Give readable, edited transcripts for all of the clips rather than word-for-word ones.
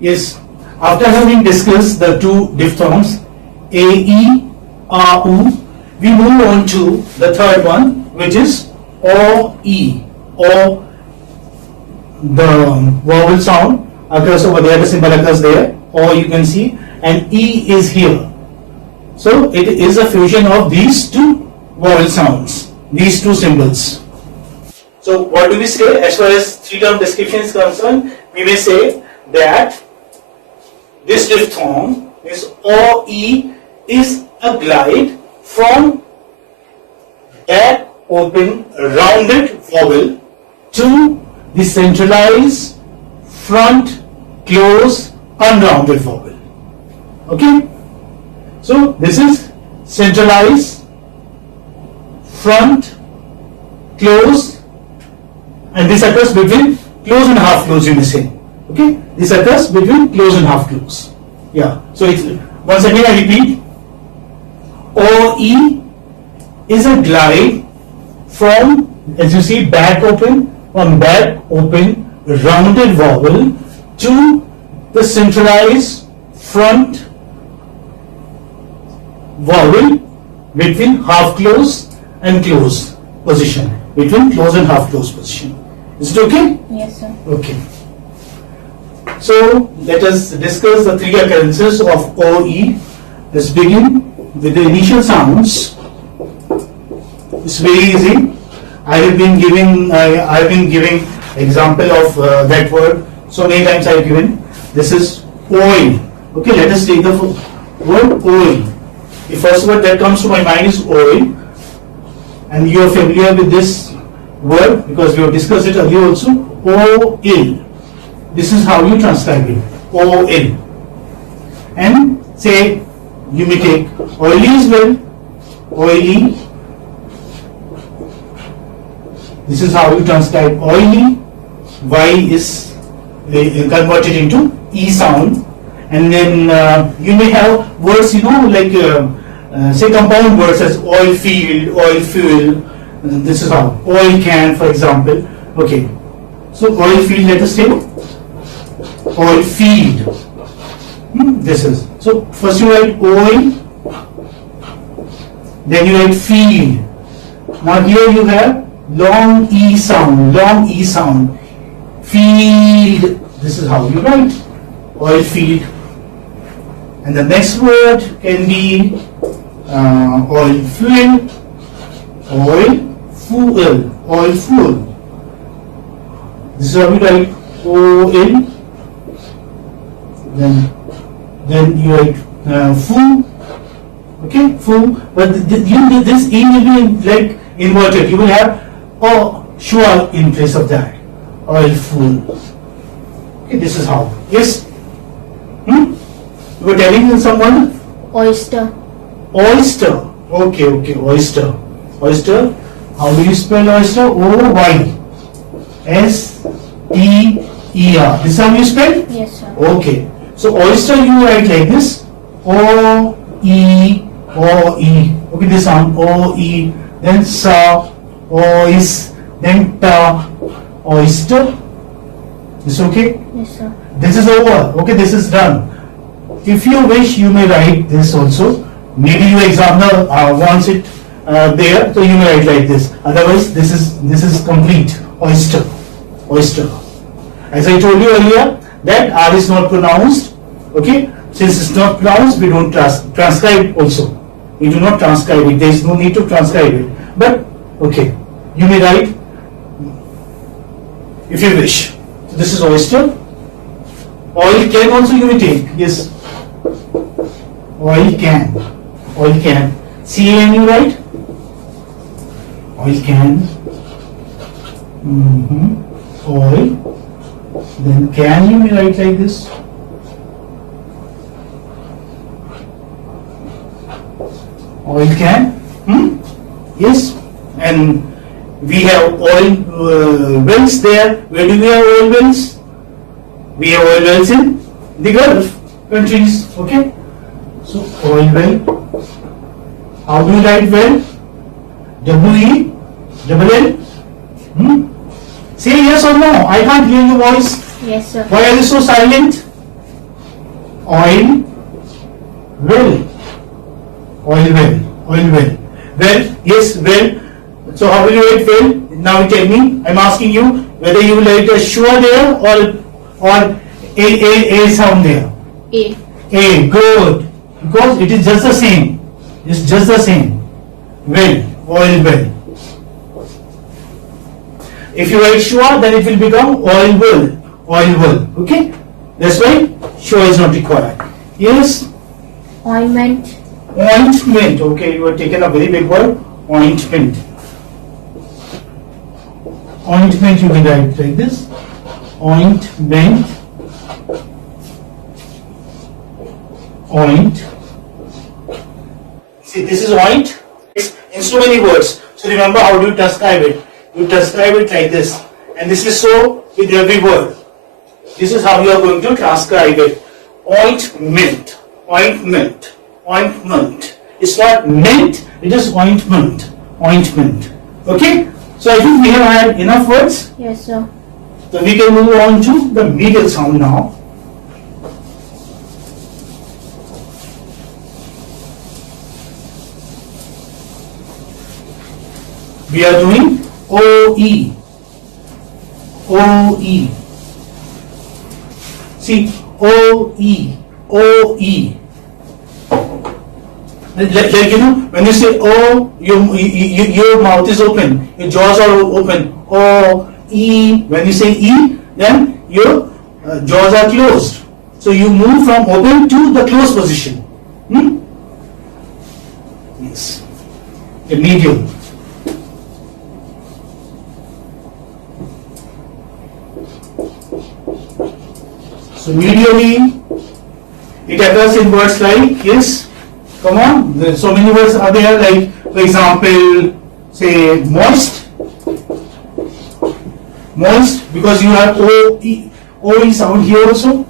Yes. After having discussed the two diphthongs A, E, A, U, we move on to the third one, which is O, E. O, the vowel sound occurs over there, the symbol occurs there, or you can see, and E is here. So it is a fusion of these two vowel sounds, these two symbols. So what do we say as far as three-term description is concerned? We may say that this diphthong is OE is a glide from that open rounded vowel to the centralized front close unrounded vowel. Okay, so this is centralized front close, and this occurs between close and half close, you may say. Okay, this occurs between close and half close. Yeah, so it's, once again I repeat, OE is a glide from, as you see, back open, from back open rounded vowel to the centralized front vowel between half close and close position, between close and half close position. Is it okay? Yes, sir. Okay. So let us discuss the three occurrences of OE. Let's begin with the initial sounds. It's very easy. I have been giving example of that word so many times I have given. This is oil. Okay, let us take the word oil. The first word that comes to my mind is oil, and you are familiar with this word because we have discussed it earlier also. Oil. This is how you transcribe it. Oil. And say, you may take oily as well. Oily. This is how you transcribe oily. Y is converted into E sound. And then you may have words, like say compound words as oil field, oil fuel. This is how. Oil can, for example. Okay. So oil field, let us take oil field. This is. So first you write oil, then you write field. Now here you have long E sound, field. This is how you write oil field. And the next word can be oil fuel, oil fuel. This is how you write oil. Then you write full. Okay, full. But this E will be like inverted. You will have sure in place of that. Oil full. Okay, this is how. Yes. You were telling someone? Oyster. Oyster. Okay. Oyster. Oyster. How do you spell oyster? O-Y. S-T-E-R. This is how you spell? Yes, sir. Okay. So oyster you write like this. O-E. Okay, this sound. O-E. Then sa. Ois. Then ta. Oyster. Is okay? Yes, sir. This is over. Okay, this is done. If you wish, you may write this also. Maybe your examiner wants it there, so you may write like this. Otherwise, this is complete. Oyster. As I told you earlier, that R is not pronounced. Okay, since it's not pronounced, we don't transcribe also. We do not transcribe it. There is no need to transcribe it. But okay, you may write if you wish. So this is oyster. Oil can also you may take. Yes. Oil can. C-A-N you write? Oil can. Oil. Then can you may write like this? Oil can. Yes. And we have oil wells there. Where do we have oil wells? We have oil wells in the Gulf countries. Okay. So oil well. How do you write well? W-E-double-L? Say yes or no. I can't hear your voice. Yes, sir. Why are you so silent? Oil well. Oil well. Oil well. Well, yes, well. So how will you write well? Now tell me. I'm asking you whether you will write a sure there or a sound there. A. A, good. Because it is just the same. It's just the same. Well, oil well. If you write sure, then it will become oil well. Oil well. Okay? That's why sure is not required. Yes? Ointment. Ointment. Okay, you have taken a very big word. Ointment. Ointment you can write like this. Ointment. Oint. See, this is oint. It's in so many words. So remember, how do you transcribe it? You transcribe it like this. And this is so with every word. This is how you are going to transcribe it. Ointment. Ointment. Ointment. It's not mint, it is ointment. Ointment. Okay? So I think we have had enough words. Yes, sir. So we can move on to the medial sound now. We are doing OE. OE. See, OE. OE. Like you know, when you say O, your mouth is open, your jaws are open. O, E. When you say E, then your jaws are closed. So you move from open to the closed position. Yes. A medial. So medially, it occurs in words like, yes, come on, so many words are there, like, for example, say moist. Moist, because you have OE sound here also.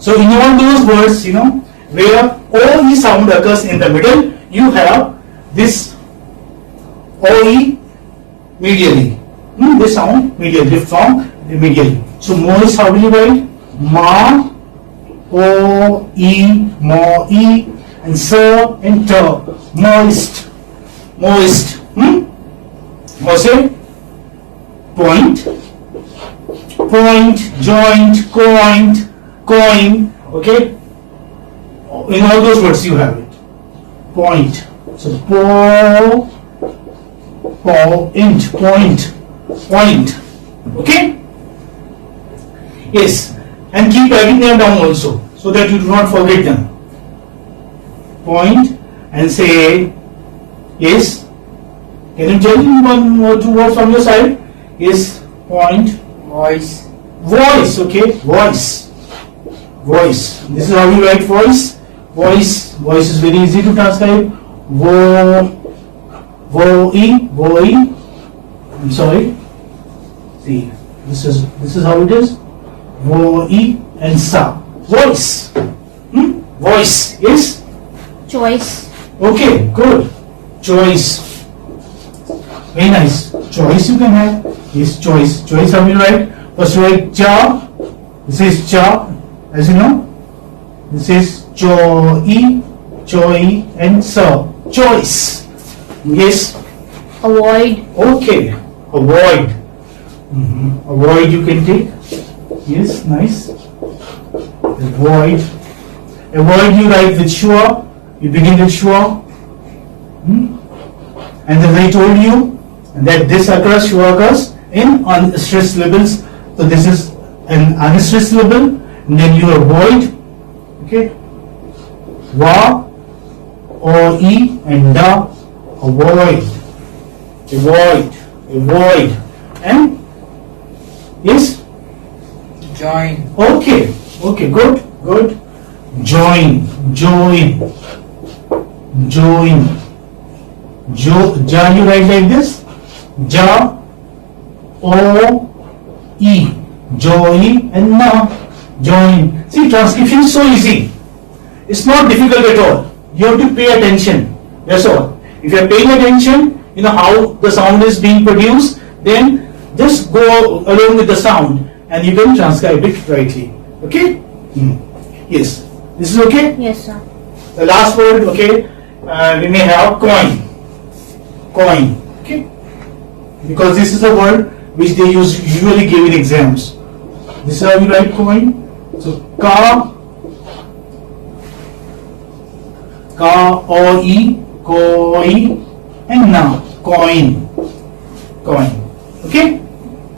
So in all those words, you know, where OE sound occurs in the middle, you have this OE medially. This sound medially, from medially. So moist, how will you write? Ma, O, E, Mo, E, and so and ter. Moist. Moist. Also, point. Point, joint, coin. Okay? In all those words you have it. Point. So, point. Okay? Yes. And keep writing them down also, so that you do not forget them. Point and say, yes. Can you tell me one or two words from your side? Yes, point. Voice. Voice, okay. Voice. This is how you write voice. Voice is very easy to transcribe. Voe. I'm sorry. See, this is how it is. Voe and sa. Voice. Voice is? Choice. Okay, good. Choice. Very nice. Choice you can have. Yes, choice. Choice, how will you write? First you write cha. This is cha, as you know. This is choi, and sa. Choice. Yes. Avoid. Okay. Avoid. Avoid you can take. Yes, nice. Avoid. Avoid you write with sure. You begin with sure. And then I told you that this sure occurs in unstressed syllables. So this is an unstressed syllable. And then you avoid. Okay. Wa, O, E, and da. Avoid. And yes. Join. Okay, good. Join. Ja you write like this. Ja, O, E. Joy and na. Join. See, transcription is so easy. It's not difficult at all. You have to pay attention. That's all. If you are paying attention, you know how the sound is being produced, then just go along with the sound and you can transcribe it rightly. Okay? Yes. This is okay? Yes, sir. The last word, okay, we may have coin. Coin, okay? Because this is a word which they usually give in exams. This is how you write coin. So ka, o, e, koi, and na, coin. Coin. Okay?